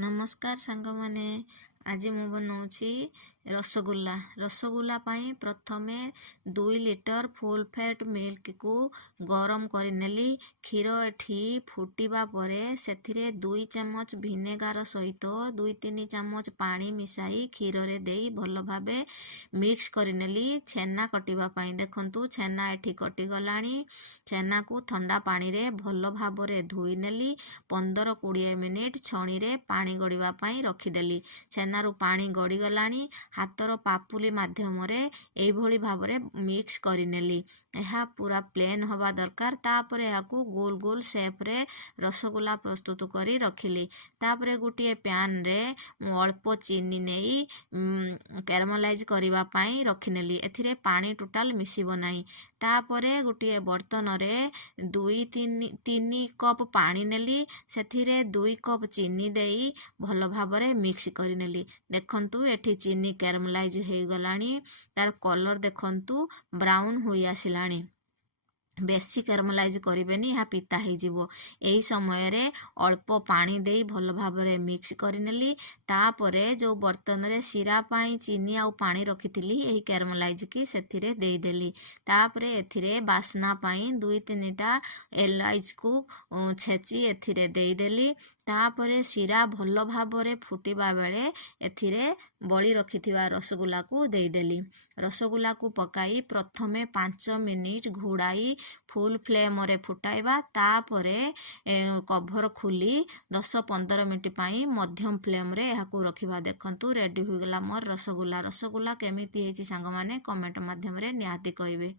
नमस्कार सांग माने आज मु बनाऊँगी रसगुल्ला। रसगुल्ला पाई प्रथमे 2 लिटर फुल फैट मिल्क को गरम करनेली। क्षीर एठी फुटिबा परे सेथिरे 2 चम्मच विनेगार सहित 2-3 चम्मच पानी मिसाई क्षीर रे देई भल भाबे मिक्स करनेली। छेना कटिबा पाई देखंतु छेना एठी कटि गलानी। छेना को ठंडा पानी रे भल भाबरे धोई नेली। 15-20 मिनिट छणी रे पानी गड़िबा पाई रखिदेली। छेनारू पानी गड़ी गलानी। हाथर पापुली माध्यम रे एई भली भाबरे मिक्स करिनेली। एहा पूरा प्लेन हवा दरकार। तापरे याकू गोल गोल शेप रे रसगुल्ला प्रस्तुत करी रखिली। तापरे गुटिए पैन रे अल्प चीनी नेई कैरामलाइज करिबा पाई रखिनेली। एथिरे पानी टोटाल मिसिबो नाही। तापरे गुटिए बर्तन रे 2-3 कप पानी नेली। सेथिरे 2 कप चीनी देई भल भाबरे मिक्स करिनेली। देखंतु एठी चीनी कैरामलाइज हो गलानी। तार कलर देखंतु ब्राउन होई आसिलानी। बेसी कैरामलाइज करिबेनी, या पिता हो जिवो। एही समय रे अल्प पानी देई भल भाबरे मिक्स करिनेली। तापरे जो बर्तन रे सिरा पाई चीनी आउ पानी रखिथिली एही कैरामलाइज की सेथिरे देई देली। तापरे एथिरे बास्ना पाई 2-3टा एलाइच को छेची एथिरे देई देली। तापरे सिरा भल भाबरे फुटिबा बेले एथिरे बड़ी रखिथिबा रसगुल्ला को देई देली। रसगुल्ला को पकाई प्रथमे 5 मिनिट घोड़ाई फुल फ्लेम रे फुटाइबा। तापरे कभर खुली 10-15 मिनिट पाई मध्यम फ्लेम रे याकू रखिबा। देखंतु रेडी हो गला मोर रसगुल्ला। रसगुल्ला केमिति हेची सांग माने कमेंट माध्यम रे निहाती कहिबे।